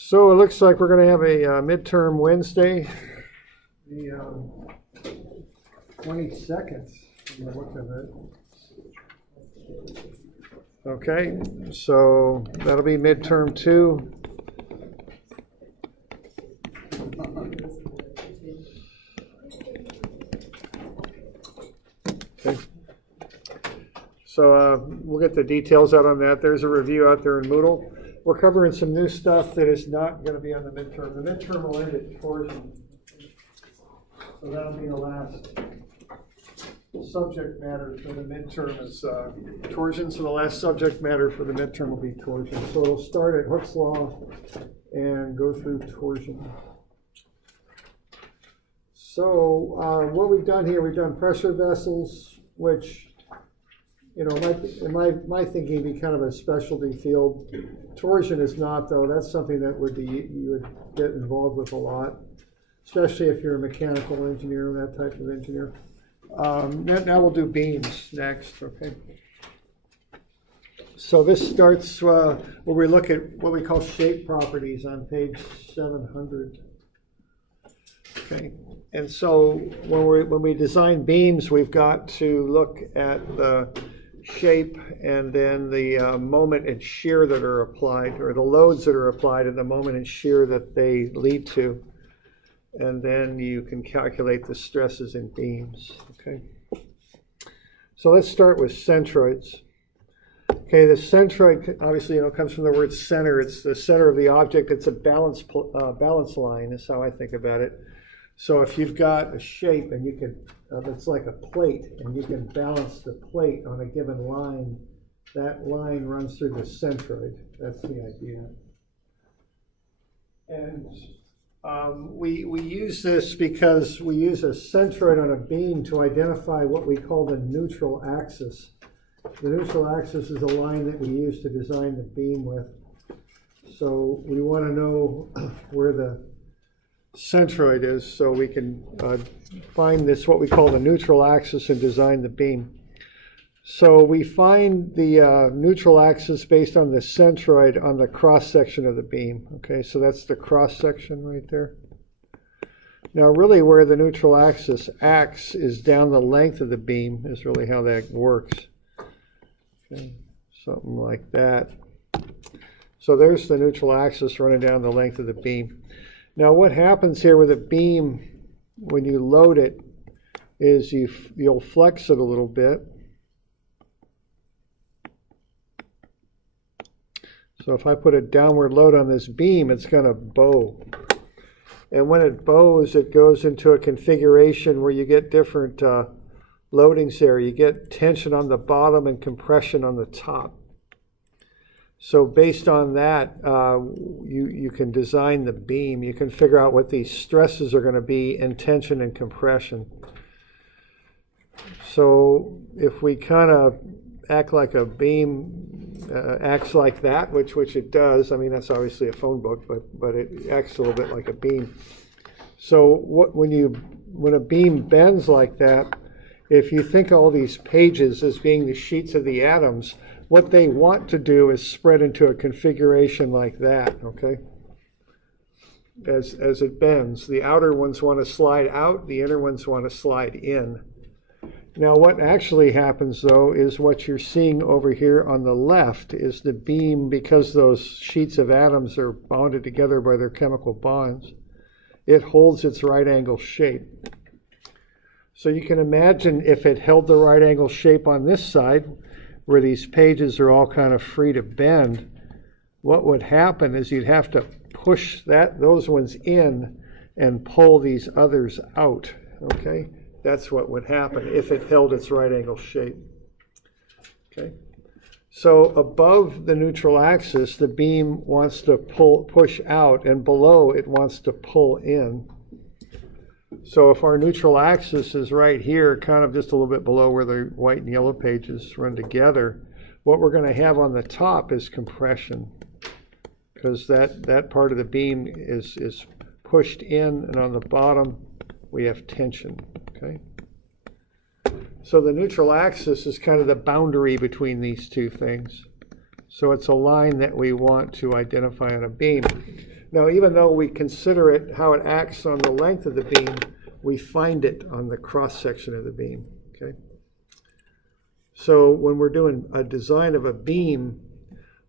So it looks like we're going to have a midterm Wednesday, the 22nd, from the look of it. Okay, so that'll be midterm 2. Okay. So we'll get the details out on that. There's a review out there in Moodle. We're covering some new stuff that is not going to be on the midterm. The midterm will end at torsion. So that'll be the last subject matter for the midterm is torsion. So the last subject matter for the midterm will be torsion. So it'll start at Hooke's law and go through torsion. So what we've done here, we've done pressure vessels, which, you know, in my thinking, be kind of a specialty field. Torsion is not, though. That's something that you would get involved with a lot, especially if you're a mechanical engineer, that type of engineer. Now we'll do beams next, okay? So this starts where we look at what we call shape properties on page 700. Okay, and so when we design beams, we've got to look at the shape and then the moment and shear that are applied, or the loads that are applied and the moment and shear that they lead to. And then you can calculate the stresses in beams, okay? So let's start with centroids. Okay, the centroid, obviously, you know, comes from the word center. It's the center of the object. It's a balance line is how I think about it. So if you've got a shape and you can, it's like a plate, and you can balance the plate on a given line, that line runs through the centroid. That's the idea. And we use this because we use a centroid on a beam to identify what we call the neutral axis. The neutral axis is a line that we use to design the beam with. So we want to know where the centroid is so we can find this, what we call the neutral axis, and design the beam. So we find the neutral axis based on the centroid on the cross section of the beam. Okay, so that's the cross section right there. Now really where the neutral axis acts is down the length of the beam is really how that works. Okay, something like that. So there's the neutral axis running down the length of the beam. Now what happens here with a beam when you load it is you'll flex it a little bit. So if I put a downward load on this beam, it's going to bow. And when it bows, it goes into a configuration where you get different loadings there. You get tension on the bottom and compression on the top. So based on that, you can design the beam. You can figure out what these stresses are going to be in tension and compression. So if we kind of act like a beam acts like that, which it does. I mean, that's obviously a phone book, but it acts a little bit like a beam. So when a beam bends like that, if you think of all these pages as being the sheets of the atoms, what they want to do is spread into a configuration like that, okay? As it bends, the outer ones want to slide out, the inner ones want to slide in. Now what actually happens though is what you're seeing over here on the left is the beam, because those sheets of atoms are bonded together by their chemical bonds, it holds its right angle shape. So you can imagine if it held the right angle shape on this side, where these pages are all kind of free to bend, what would happen is you'd have to push those ones in and pull these others out, okay? That's what would happen if it held its right angle shape. Okay. So above the neutral axis, the beam wants to push out, and below it wants to pull in. So if our neutral axis is right here, kind of just a little bit below where the white and yellow pages run together, what we're going to have on the top is compression, because that part of the beam is pushed in, and on the bottom we have tension. Okay. So the neutral axis is kind of the boundary between these two things. So it's a line that we want to identify on a beam. Now, even though we consider it how it acts on the length of the beam, we find it on the cross section of the beam. Okay. So when we're doing a design of a beam,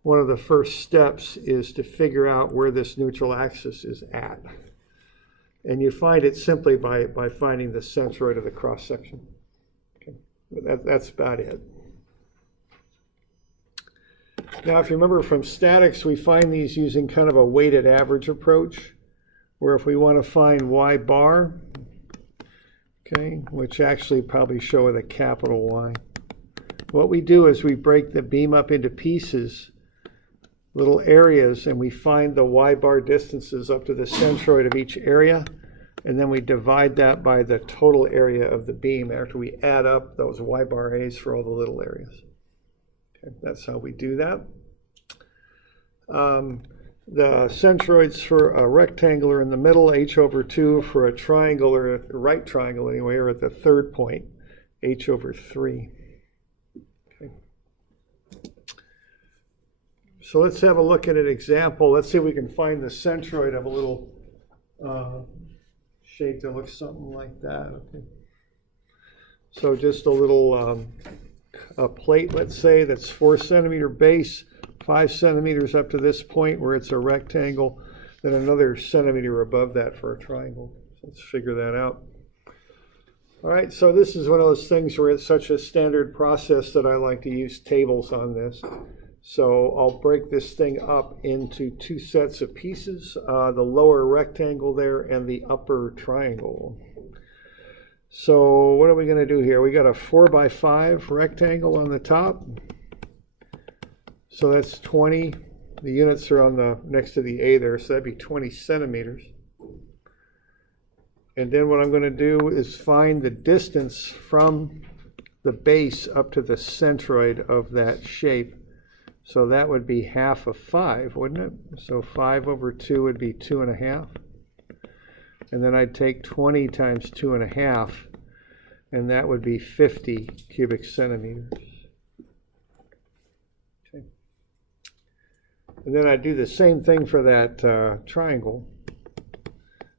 one of the first steps is to figure out where this neutral axis is at. And you find it simply by finding the centroid of the cross section. Okay. That's about it. Now, if you remember from statics, we find these using kind of a weighted average approach, where if we want to find y bar, okay, which actually probably show with a capital Y, what we do is we break the beam up into pieces, little areas, and we find the y bar distances up to the centroid of each area, and then we divide that by the total area of the beam after we add up those y bar a's for all the little areas. Okay, that's how we do that. The centroids for a rectangle are in the middle, h/2. For a triangle, or a right triangle anyway, are at the third point, h/3. Okay. So let's have a look at an example. Let's see if we can find the centroid of a little shape that looks something like that. Okay. So just a little a plate, let's say, that's 4 centimeter base, 5 centimeters up to this point where it's a rectangle, then another centimeter above that for a triangle. So let's figure that out. All right, so this is one of those things where it's such a standard process that I like to use tables on this. So I'll break this thing up into 2 sets of pieces, the lower rectangle there and the upper triangle. So what are we going to do here? We got a 4x5 rectangle on the top. So that's 20. The units are on the next to the A there, so that'd be 20 centimeters. And then what I'm going to do is find the distance from the base up to the centroid of that shape. So that would be half of 5, wouldn't it? So 5/2 would be 2.5. And then I'd take 20 times 2.5, and that would be 50 cubic centimeters. Okay. And then I'd do the same thing for that triangle.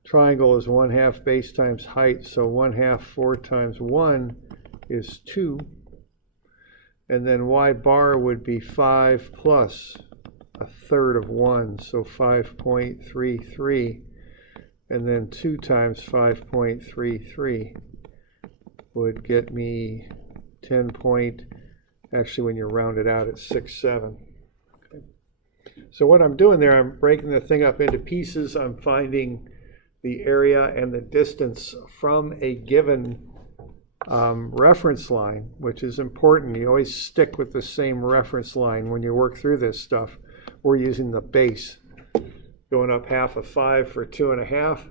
Triangle is 1/2 base times height, so 1/2 4 times 1 is 2. And then y bar would be 5 plus 1/3 of 1, so 5.33. And then 2 times 5.33 would get me 10 point, actually when you round it out, it's 6.7. Okay. So what I'm doing there, I'm breaking the thing up into pieces. I'm finding the area and the distance from a given reference line, which is important. You always stick with the same reference line when you work through this stuff. We're using the base, going up half of 5 for 2.5,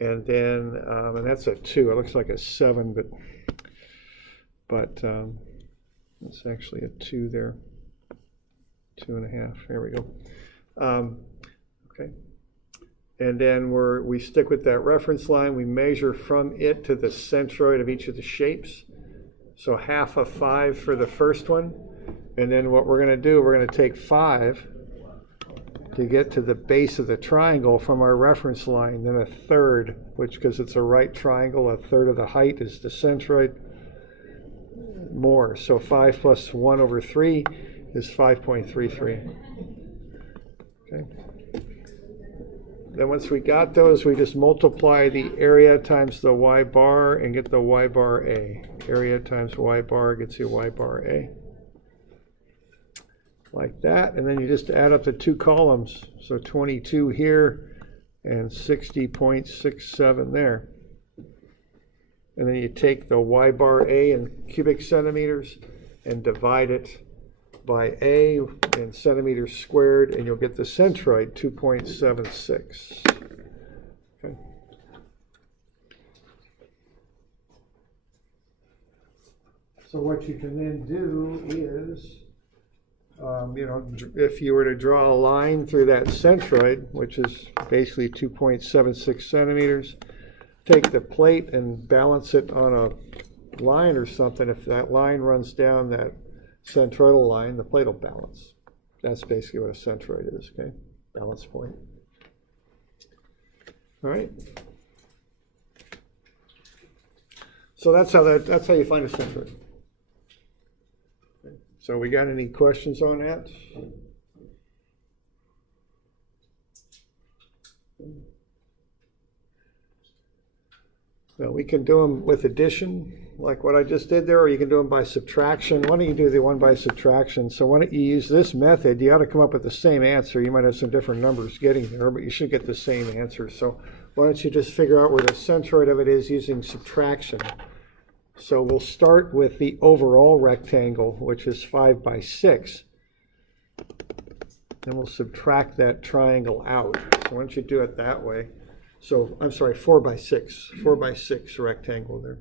and then and that's a 2. It looks like a 7, but it's actually a 2 there. 2.5. There we go. Okay. And then we stick with that reference line. We measure from it to the centroid of each of the shapes. So half of 5 for the first one. And then what we're going to do, we're going to take 5 to get to the base of the triangle from our reference line. Then 1/3, which, because it's a right triangle, 1/3 of the height is the centroid. More. So 5 plus 1/3 is 5.33. Okay. Then once we got those, we just multiply the area times the y bar and get the y bar A. Area times y bar gets you y bar A. Like that. And then you just add up the 2 columns. So 22 here and 60.67 there. And then you take the y bar A in cubic centimeters and divide it by A in centimeters squared, and you'll get the centroid, 2.76. Okay. So what you can then do is, if you were to draw a line through that centroid, which is basically 2.76 centimeters, take the plate and balance it on a line or something. If that line runs down that centroidal line, the plate will balance. That's basically what a centroid is, okay? Balance point. All right. So that's how you find a centroid. Okay. So we got any questions on that? Well, we can do them with addition, like what I just did there, or you can do them by subtraction. Why don't you do the one by subtraction? So why don't you use this method? You ought to come up with the same answer. You might have some different numbers getting there, but you should get the same answer. So why don't you just figure out where the centroid of it is using subtraction? So we'll start with the overall rectangle, which is 5 by 6. Then we'll subtract that triangle out. So why don't you do it that way? So, I'm sorry, 4 by 6. 4 by 6 rectangle there.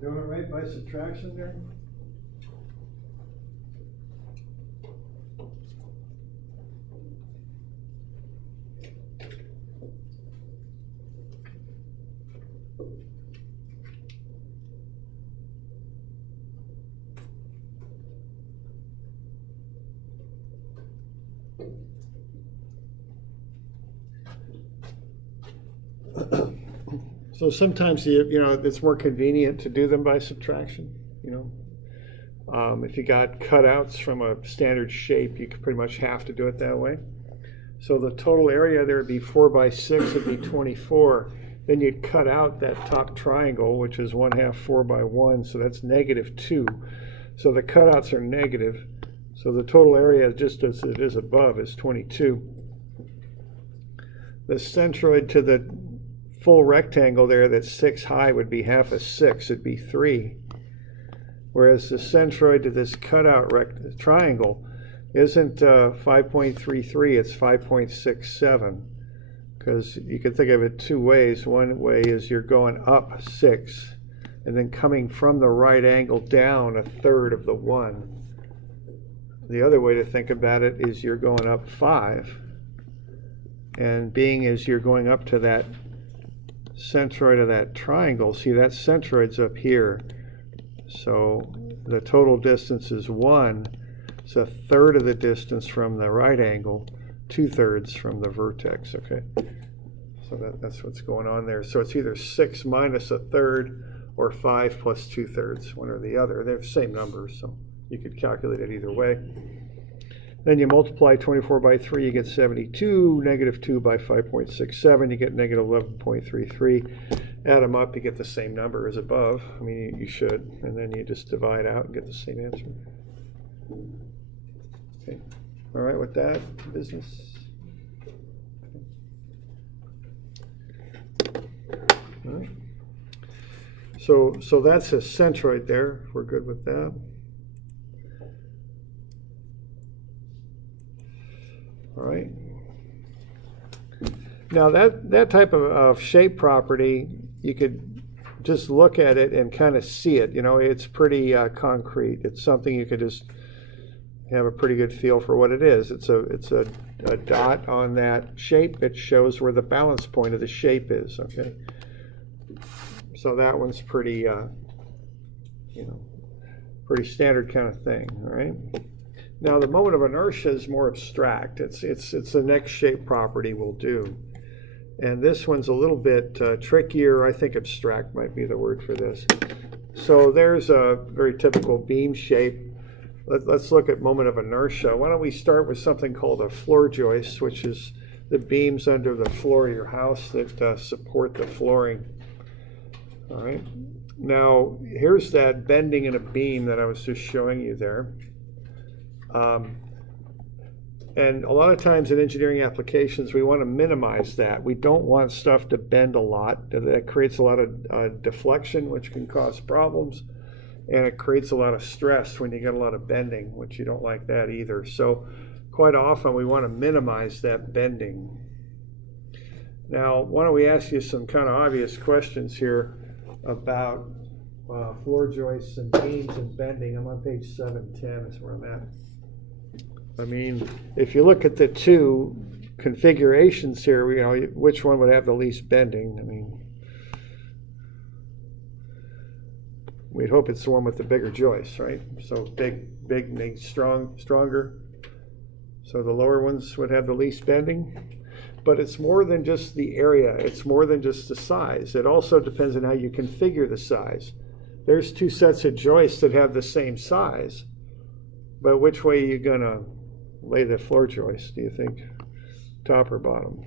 Doing it right by subtraction there? So sometimes you know it's more convenient to do them by subtraction. If you got cutouts from a standard shape, you could pretty much have to do it that way. So the total area there would be 4 by 6 would be 24. Then you'd cut out that top triangle, which is 1/2 4 by 1, so that's -2. So the cutouts are negative. So the total area, just as it is above, is 22. The centroid to the full rectangle there that's 6 high would be half of 6. It'd be 3. Whereas the centroid to this cutout triangle isn't 5.33, it's 5.67. Because you can think of it two ways. One way is you're going up 6, and then coming from the right angle down 1/3 of the 1. The other way to think about it is you're going up 5, and being as you're going up to that centroid of that triangle, see that centroid's up here, so the total distance is 1. It's 1/3 of the distance from the right angle, 2/3 from the vertex. Okay, so that's what's going on there. So it's either 6 minus 1/3 or 5 plus 2/3, one or the other. They're the same numbers, so you could calculate it either way. Then you multiply 24 by 3, you get 72. Negative 2 by 5.67, you get negative 11.33. Add them up, you get the same number as above. I mean, you should. And then you just divide out and get the same answer. Okay. All right with that business? All right. So that's a centroid there. We're good with that. All right. Now that type of shape property, you could just look at it and kind of see it. You know, it's pretty concrete. It's something you could just have a pretty good feel for what it is. It's a dot on that shape. It shows where the balance point of the shape is. Okay. So that one's pretty, pretty standard kind of thing. All right. Now the moment of inertia is more abstract. It's the next shape property we'll do, and this one's a little bit trickier. I think abstract might be the word for this. So there's a very typical beam shape. Let's look at moment of inertia. Why don't we start with something called a floor joist, which is the beams under the floor of your house that support the flooring. All right. Now here's that bending in a beam that I was just showing you there. And a lot of times in engineering applications, we want to minimize that. We don't want stuff to bend a lot. That creates a lot of deflection, which can cause problems. And it creates a lot of stress when you get a lot of bending, which you don't like that either. So quite often we want to minimize that bending. Now, why don't we ask you some kind of obvious questions here about floor joists and beams and bending. I'm on page 710 is where I'm at. I mean, if you look at the two configurations here, which one would have the least bending? I mean, we'd hope it's the one with the bigger joists, right? So big makes stronger. So the lower ones would have the least bending. But it's more than just the area. It's more than just the size. It also depends on how you configure the size. There's two sets of joists that have the same size. But which way are you going to lay the floor joist, do you think? Top or bottom?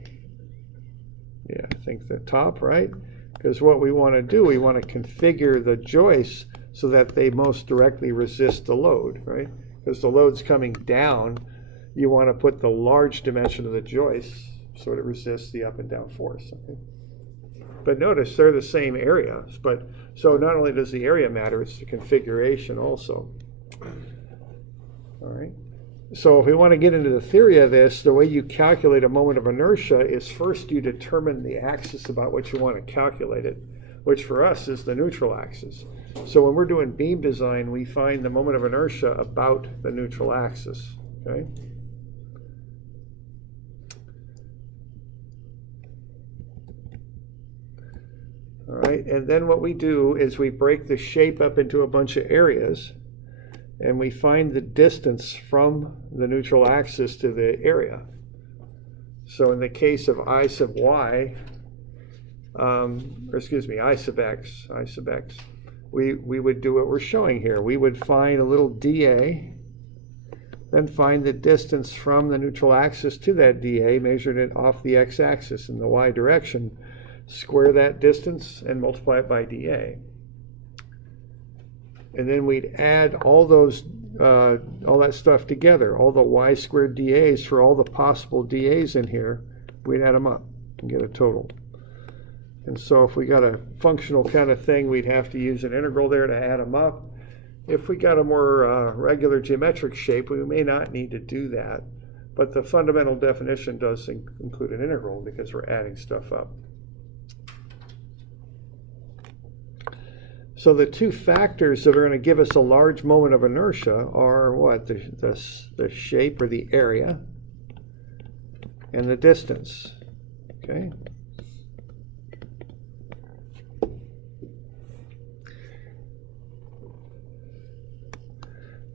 Yeah, I think the top, right? Because what we want to do, we want to configure the joists so that they most directly resist the load, right? Because the load's coming down, you want to put the large dimension of the joist so it resists the up and down force. Okay? But notice they're the same area. But so not only does the area matter, it's the configuration also. All right. So if we want to get into the theory of this, the way you calculate a moment of inertia is first you determine the axis about which you want to calculate it, which for us is the neutral axis. So when we're doing beam design, we find the moment of inertia about the neutral axis. Okay. All right, and then what we do is we break the shape up into a bunch of areas, and we find the distance from the neutral axis to the area. So in the case of I sub y, I sub x, we would do what we're showing here. We would find a little dA, then find the distance from the neutral axis to that dA, measured it off the x-axis in the y direction, square that distance and multiply it by dA. And then we'd add all those all that stuff together, all the y squared dAs for all the possible dAs in here, we'd add them up and get a total. And so if we got a functional kind of thing, we'd have to use an integral there to add them up. If we got a more regular geometric shape, we may not need to do that. But the fundamental definition does include an integral because we're adding stuff up. So the two factors that are going to give us a large moment of inertia are what? The shape or the area and the distance. Okay.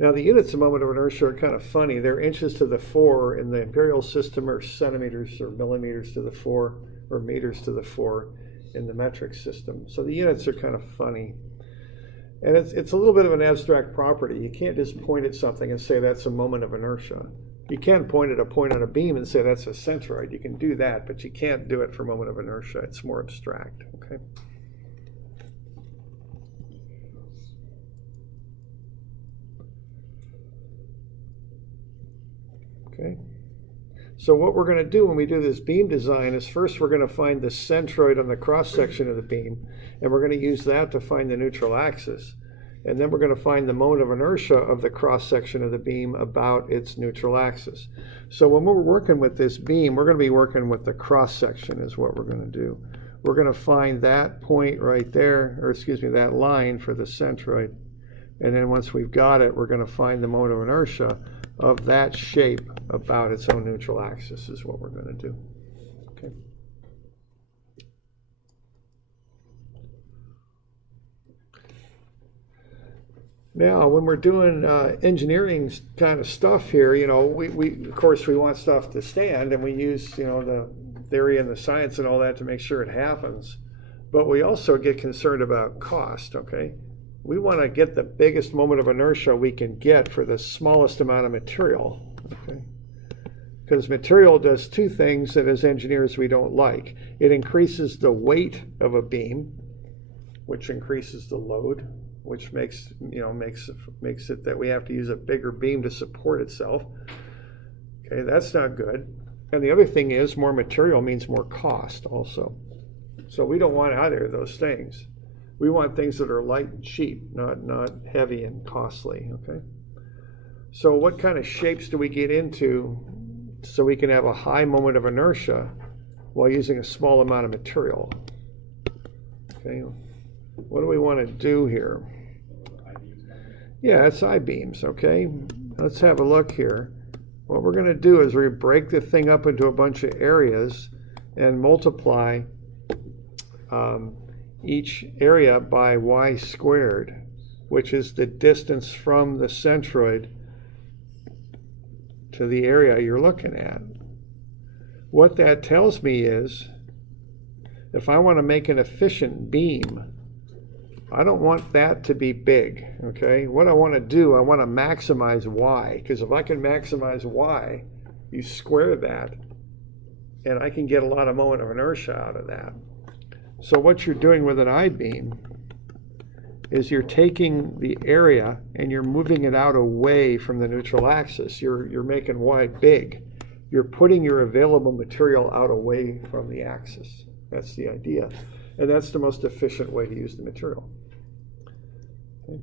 Now the units of moment of inertia are kind of funny. They're inches to the 4 in the imperial system, or centimeters or millimeters to the 4, or meters to the 4 in the metric system. So the units are kind of funny. And it's a little bit of an abstract property. You can't just point at something and say that's a moment of inertia. You can point at a point on a beam and say that's a centroid. You can do that, but you can't do it for moment of inertia. It's more abstract. Okay. Okay. So what we're going to do when we do this beam design is first we're going to find the centroid on the cross section of the beam, and we're going to use that to find the neutral axis. And then we're going to find the moment of inertia of the cross section of the beam about its neutral axis. So when we're working with this beam, we're going to be working with the cross section is what we're going to do. We're going to find that point right there, or excuse me, that line for the centroid. And then once we've got it, we're going to find the moment of inertia of that shape about its own neutral axis is what we're going to do. Okay. Now, when we're doing engineering kind of stuff here, you know, we of course we want stuff to stand, and we use, you know, the theory and the science and all that to make sure it happens. But we also get concerned about cost. Okay. We want to get the biggest moment of inertia we can get for the smallest amount of material, okay? Because material does two things that as engineers we don't like. It increases the weight of a beam, which increases the load, which makes it that we have to use a bigger beam to support itself. Okay, that's not good. And the other thing is more material means more cost also. So we don't want either of those things. We want things that are light and cheap, not heavy and costly, okay? So what kind of shapes do we get into so we can have a high moment of inertia while using a small amount of material? Okay, what do we want to do here? Yeah, it's I-beams, okay? Let's have a look here. What we're going to do is we break the thing up into a bunch of areas and multiply each area by y squared, which is the distance from the centroid to the area you're looking at. What that tells me is if I want to make an efficient beam, I don't want that to be big, okay? What I want to do, I want to maximize y, because if I can maximize y, you square that, and I can get a lot of moment of inertia out of that. So what you're doing with an I-beam is you're taking the area and you're moving it out away from the neutral axis. You're making y big. You're putting your available material out away from the axis. That's the idea. And that's the most efficient way to use the material. Okay.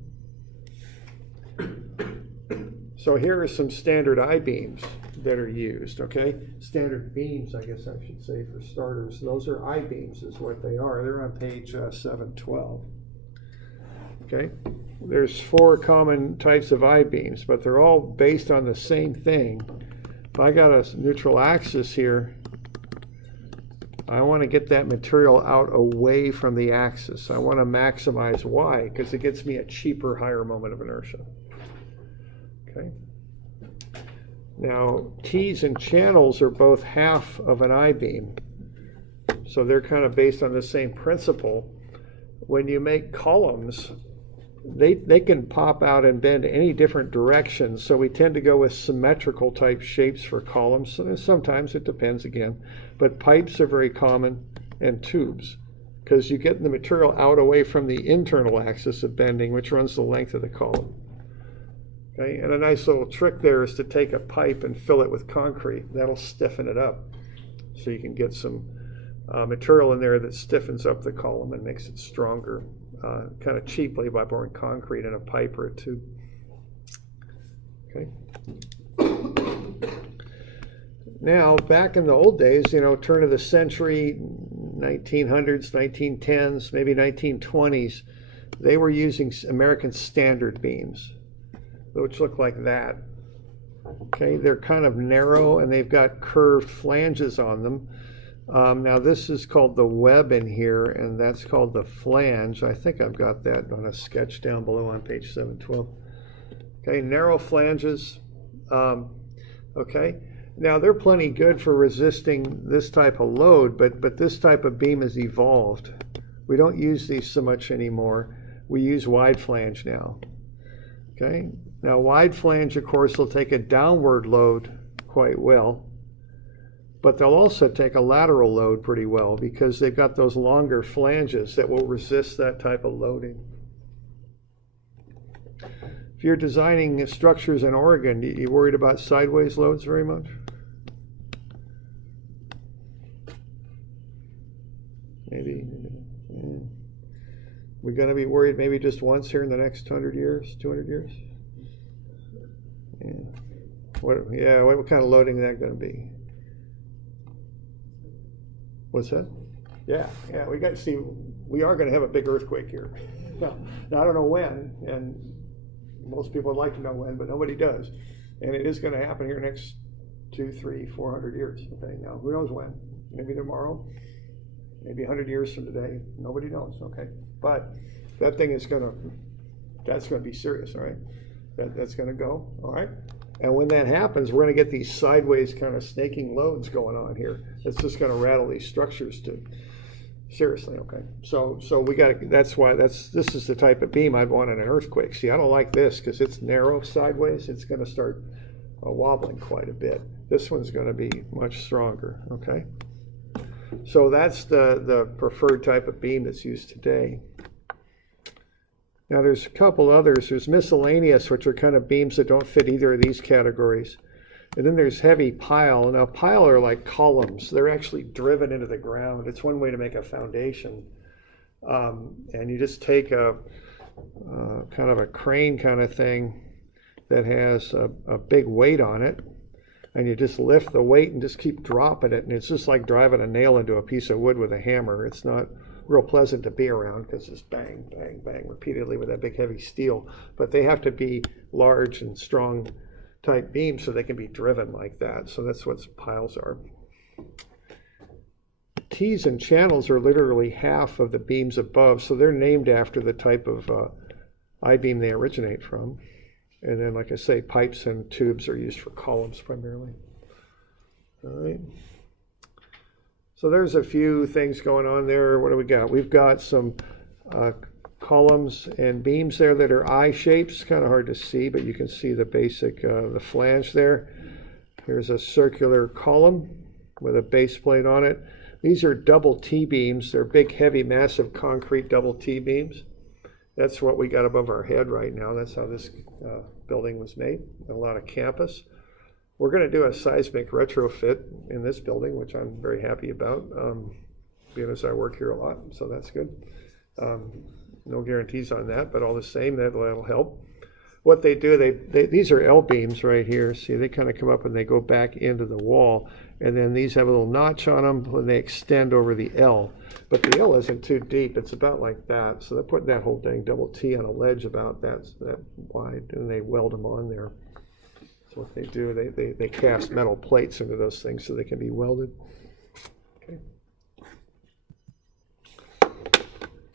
So here are some standard I-beams that are used, okay? Standard beams, I guess I should say, for starters. Those are I-beams is what they are. They're on page 712. Okay? There's 4 common types of I-beams, but they're all based on the same thing. If I got a neutral axis here, I want to get that material out away from the axis. I want to maximize y because it gets me a cheaper, higher moment of inertia. Okay? Now, T's and channels are both half of an I-beam, so they're kind of based on the same principle. When you make columns, they can pop out and bend any different directions, so we tend to go with symmetrical type shapes for columns. Sometimes it depends again, but pipes are very common, and tubes, because you get the material out away from the internal axis of bending, which runs the length of the column. Okay, and a nice little trick there is to take a pipe and fill it with concrete. That'll stiffen it up. So you can get some material in there that stiffens up the column and makes it stronger, kind of cheaply by pouring concrete in a pipe or a tube. Okay. Now, back in the old days, you know, turn of the century, 1900s, 1910s, maybe 1920s, they were using American Standard beams, which look like that. Okay, they're kind of narrow and they've got curved flanges on them. Now this is called the web in here, and that's called the flange. I think I've got that on a sketch down below on page 712. Okay, narrow flanges. Okay, now they're plenty good for resisting this type of load, but this type of beam has evolved. We don't use these so much anymore. We use wide flange now. Okay, now wide flange, of course, will take a downward load quite well, but they'll also take a lateral load pretty well because they've got those longer flanges that will resist that type of loading. If you're designing structures in Oregon, you worried about sideways loads very much? Maybe. Yeah. We're going to be worried maybe just once here in the next 100 years, 200 years? Yeah. What kind of loading is that going to be? What's that? Yeah, we got to see, we are going to have a big earthquake here. Now, I don't know when, and most people would like to know when, but nobody does. And it is going to happen here next 200, 300, 400 years. Okay, now who knows when? Maybe tomorrow, maybe 100 years from today. Nobody knows. Okay, but that thing is that's going to be serious. All right, that's going to go. All right. And when that happens, we're going to get these sideways kind of snaking loads going on here. It's just going to rattle these structures to seriously. Okay, so we got to. This is the type of beam I'd want in an earthquake. See, I don't like this because it's narrow sideways. It's going to start wobbling quite a bit. This one's going to be much stronger. Okay, so that's the preferred type of beam that's used today. Now there's a couple others. There's miscellaneous, which are kind of beams that don't fit either of these categories. And then there's heavy pile. Now pile are like columns. They're actually driven into the ground. It's one way to make a foundation. And you just take a kind of a crane kind of thing that has a big weight on it. And you just lift the weight and just keep dropping it. And it's just like driving a nail into a piece of wood with a hammer. It's not real pleasant to be around because it's bang, bang, bang repeatedly with that big heavy steel. But they have to be large and strong type beams so they can be driven like that. So that's what piles are. T's and channels are literally half of the beams above, so they're named after the type of I-beam they originate from. And then, like I say, pipes and tubes are used for columns primarily. All right. So there's a few things going on there. What do we got? We've got some columns and beams there that are I shapes. Kind of hard to see, but you can see the basic, the flange there. Here's a circular column with a base plate on it. These are double T beams. They're big, heavy, massive concrete double T beams. That's what we got above our head right now. That's how this building was made, a lot of campus. We're going to do a seismic retrofit in this building, which I'm very happy about, being as I work here a lot, so that's good. No guarantees on that, but all the same, that'll help. What they do, these are L-beams right here. See, they kind of come up and they go back into the wall, and then these have a little notch on them when they extend over the L. But the L isn't too deep. It's about like that. So they're putting that whole dang double T on a ledge about that wide, and they weld them on there. So what they do, they cast metal plates into those things so they can be welded.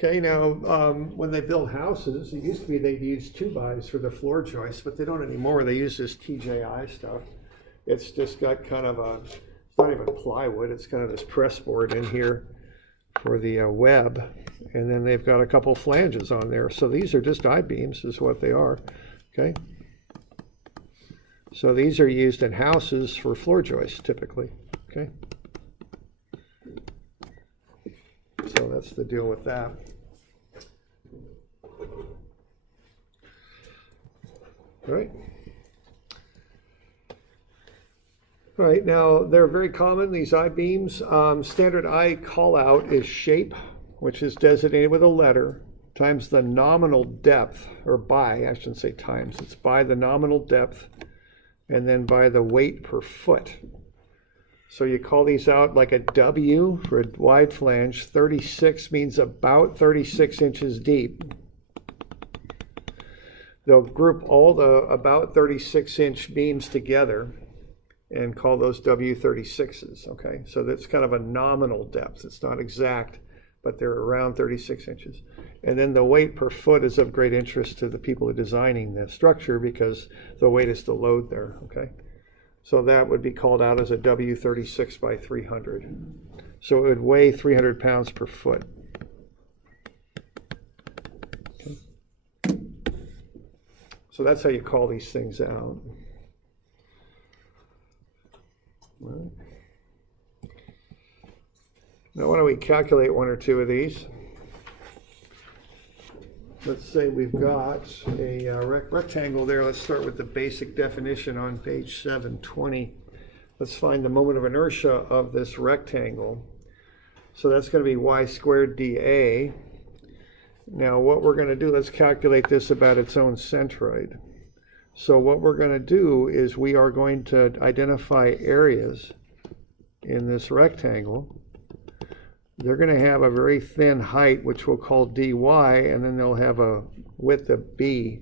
Okay, now when they build houses, it used to be they'd use 2x for the floor joists, but they don't anymore. They use this TJI stuff. It's just got kind of a, it's not even plywood, it's kind of this press board in here for the web, and then they've got a couple flanges on there. So these are just I-beams is what they are, okay? So these are used in houses for floor joists typically, okay? So that's the deal with that. All right. All right, now they're very common, these I-beams. Standard I call-out is shape, which is designated with a letter, times the nominal depth, or by, I shouldn't say times, it's by the nominal depth, and then by the weight per foot. So you call these out like a W for a wide flange. 36 means about 36 inches deep. They'll group all the about 36-inch beams together and call those W36s, okay? So that's kind of a nominal depth. It's not exact, but they're around 36 inches. And then the weight per foot is of great interest to the people who are designing the structure because the weight is the load there, okay? So that would be called out as a W36 by 300. So it would weigh 300 pounds per foot. Okay. So that's how you call these things out. All right. Now why don't we calculate one or two of these? Let's say we've got a rectangle there. Let's start with the basic definition on page 720. Let's find the moment of inertia of this rectangle. So that's going to be y squared dA. Now what we're going to do, let's calculate this about its own centroid. So what we're going to do is we are going to identify areas in this rectangle. They're going to have a very thin height, which we'll call dy, and then they'll have a width of b.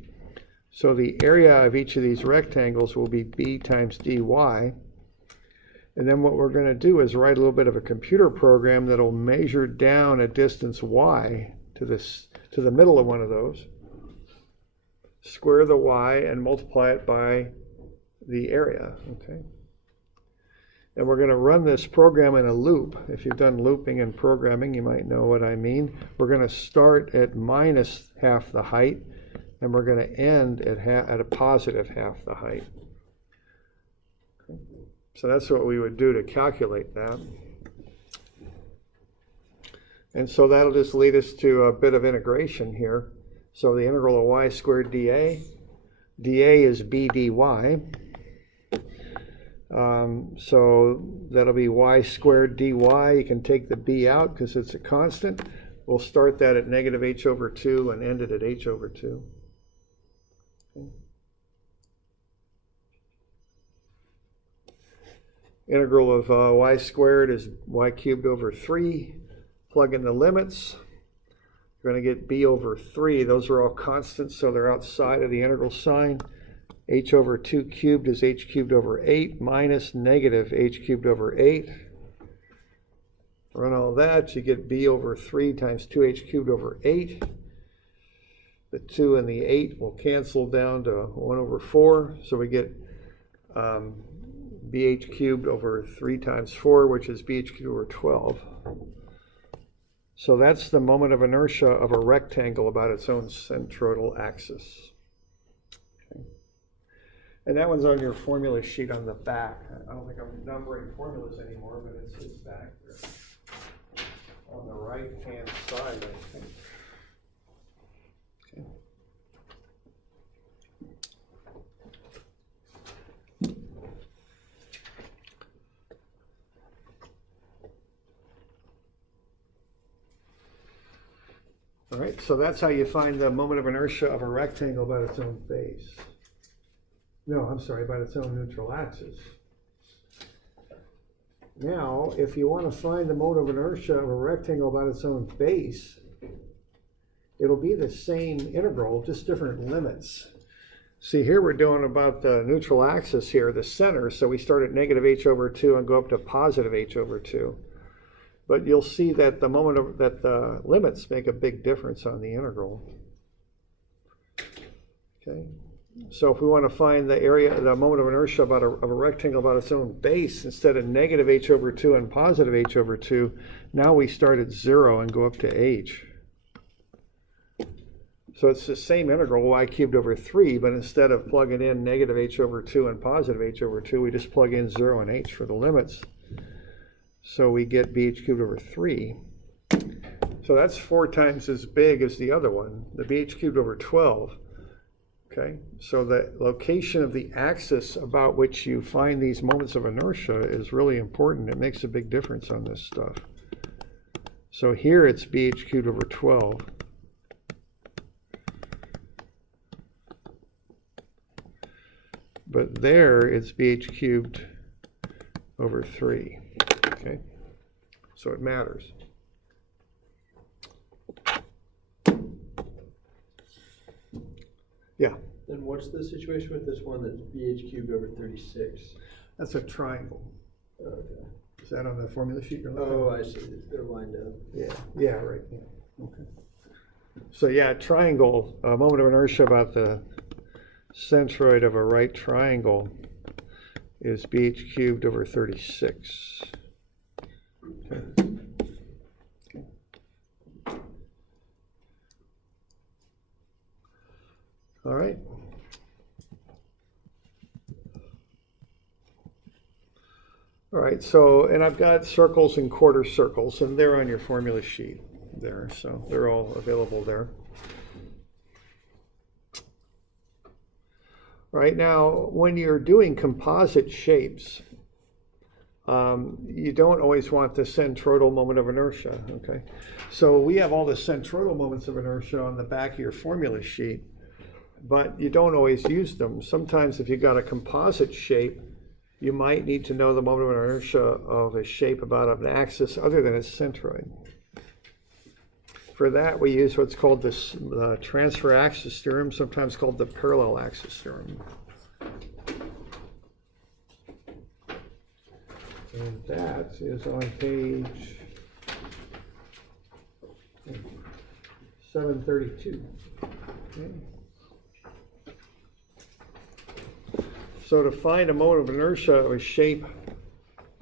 So the area of each of these rectangles will be b times dy. And then what we're going to do is write a little bit of a computer program that'll measure down a distance y to the middle of one of those, square the y, and multiply it by the area, okay? And we're going to run this program in a loop. If you've done looping and programming, you might know what I mean. We're going to start at minus half the height, and we're going to end at a positive half the height. Okay. So that's what we would do to calculate that. And so that'll just lead us to a bit of integration here. So the integral of y squared dA. dA is b dy. So that'll be y squared dy. You can take the b out because it's a constant. We'll start that at negative h over 2 and end it at h over 2. Okay. Integral of y squared is y cubed over 3. Plug in the limits. You're going to get b over 3. Those are all constants, so they're outside of the integral sign. H over 2 cubed is h cubed over 8 minus negative h cubed over 8. Run all that, you get b over 3 times 2h cubed over 8. The 2 and the 8 will cancel down to 1 over 4, so we get bh cubed over 3 times 4, which is bh cubed over 12. So that's the moment of inertia of a rectangle about its own centroidal axis. Okay. And that one's on your formula sheet on the back. I don't think I'm numbering formulas anymore, but it's back there on the right-hand side, I think. Okay. All right, so that's how you find the moment of inertia of a rectangle about its own base. No, I'm sorry, about its own neutral axis. Now, if you want to find the moment of inertia of a rectangle about its own base, it'll be the same integral, just different limits. See, here we're doing about the neutral axis here, the center, so we start at negative h over 2 and go up to positive h over 2. But you'll see that the limits make a big difference on the integral. Okay, so if we want to find the area, the moment of inertia of a rectangle about its own base, instead of negative h over 2 and positive h over 2, now we start at 0 and go up to h. So it's the same integral, y cubed over 3, but instead of plugging in negative h over 2 and positive h over 2, we just plug in 0 and h for the limits. So we get bh cubed over 3. So that's 4 times as big as the other one, the bh cubed over 12. Okay, so the location of the axis about which you find these moments of inertia is really important. It makes a big difference on this stuff. So here it's BH cubed over 12. But there it's BH cubed over 3. Okay, so it matters. Yeah. Then what's the situation with this one that's BH cubed over 36? That's a triangle. Okay. Is that on the formula sheet you're looking at? Oh, I see. They're lined up. Yeah, right. Yeah. Okay. So yeah, triangle, a moment of inertia about the centroid of a right triangle is BH cubed over 36. Okay. All right. All right, so, and I've got circles and quarter circles, and they're on your formula sheet there, so they're all available there. Right now, when you're doing composite shapes, you don't always want the centroidal moment of inertia, okay? So we have all the centroidal moments of inertia on the back of your formula sheet, but you don't always use them. Sometimes if you've got a composite shape, you might need to know the moment of inertia of a shape about an axis other than its centroid. For that, we use what's called this transfer axis theorem, sometimes called the parallel axis theorem. And that is on page 732. Okay. So to find a moment of inertia of a shape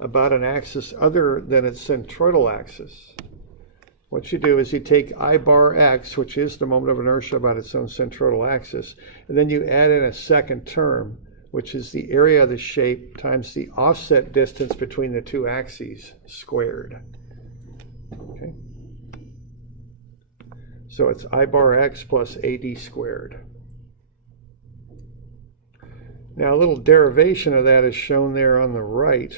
about an axis other than its centroidal axis, what you do is you take I bar x, which is the moment of inertia about its own centroidal axis, and then you add in a second term, which is the area of the shape times the offset distance between the two axes squared. Okay. So it's I bar x plus AD squared. Now a little derivation of that is shown there on the right.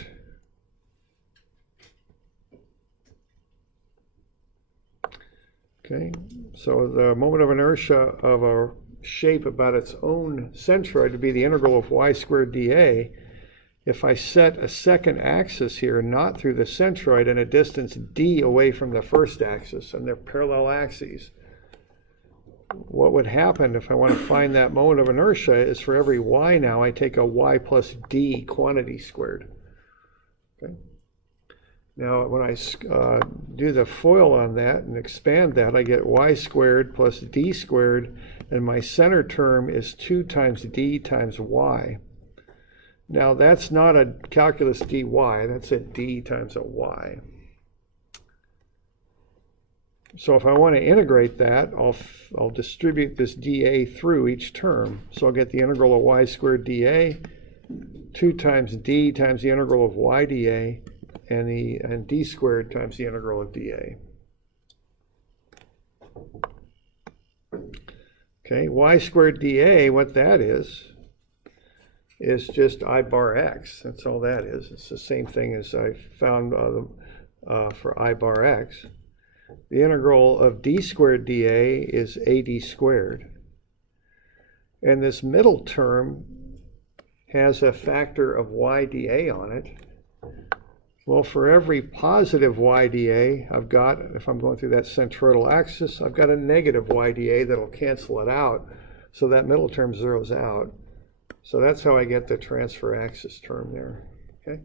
Okay, so the moment of inertia of a shape about its own centroid would be the integral of y squared dA. If I set a second axis here, not through the centroid, and a distance d away from the first axis, and they're parallel axes, what would happen if I want to find that moment of inertia is for every y now, I take a y plus d quantity squared. Okay. Now, when I do the FOIL on that and expand that, I get y squared plus d squared, and my center term is 2 times d times y. Now, that's not a calculus dy, that's a d times a y. So if I want to integrate that, I'll distribute this dA through each term. So I'll get the integral of y squared dA, 2 times d times the integral of y dA, and d squared times the integral of dA. Okay, y squared dA, what that is just I bar x. That's all that is. It's the same thing as I found for I bar x. The integral of d squared dA is AD squared. And this middle term has a factor of y dA on it. Well, for every positive y dA, I've got, if I'm going through that centroidal axis, I've got a negative y dA that'll cancel it out. So that middle term zeroes out. So that's how I get the transfer axis term there. Okay.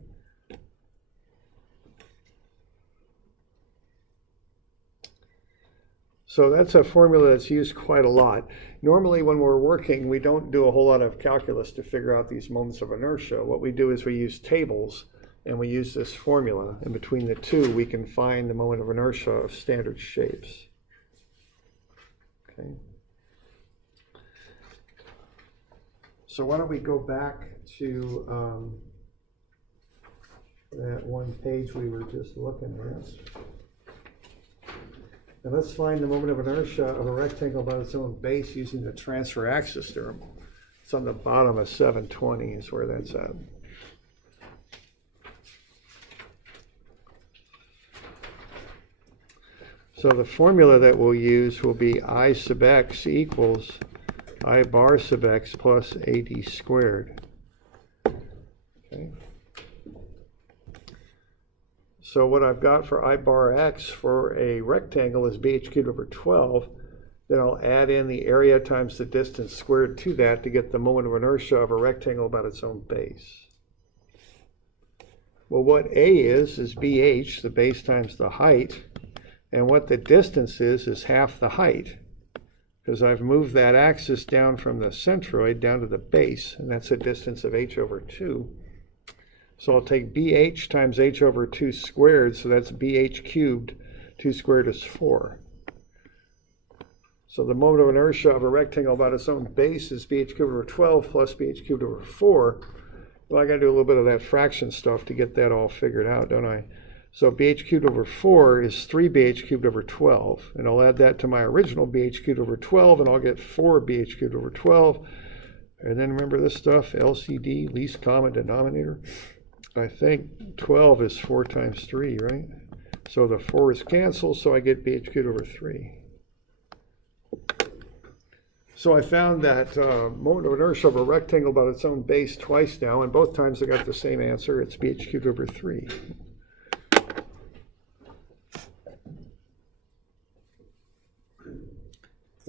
So that's a formula that's used quite a lot. Normally when we're working, we don't do a whole lot of calculus to figure out these moments of inertia. What we do is we use tables and we use this formula. And between the two, we can find the moment of inertia of standard shapes. Okay. So why don't we go back to that one page we were just looking at. And let's find the moment of inertia of a rectangle by its own base using the transfer axis theorem. It's on the bottom of 720 is where that's at. So the formula that we'll use will be I sub x equals I bar sub x plus AD squared. Okay. So what I've got for I bar x for a rectangle is BH cubed over 12. Then I'll add in the area times the distance squared to that to get the moment of inertia of a rectangle about its own base. Well, what A is BH, the base times the height. And what the distance is half the height, because I've moved that axis down from the centroid down to the base, and that's a distance of h over 2. So I'll take BH times h over 2 squared, so that's BH cubed, 2 squared is 4. So the moment of inertia of a rectangle about its own base is BH cubed over 12 plus BH cubed over 4. Well, I got to do a little bit of that fraction stuff to get that all figured out, don't I? So BH cubed over 4 is 3 BH cubed over 12. And I'll add that to my original BH cubed over 12, and I'll get 4 BH cubed over 12. And then remember this stuff, LCD, least common denominator. I think 12 is 4 times 3, right? So the 4 is canceled, so I get BH cubed over 3. So I found that moment of inertia of a rectangle about its own base twice now, and both times I got the same answer. It's BH cubed over 3.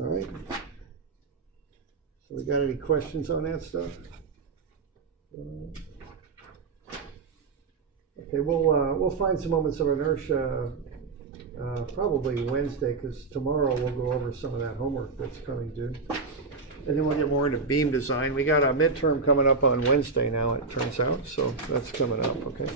All right. So we got any questions on that stuff? Okay, we'll find some moments of inertia probably Wednesday, because tomorrow we'll go over some of that homework that's coming due. And then we'll get more into beam design. We got a midterm coming up on Wednesday now, it turns out, so that's coming up, okay?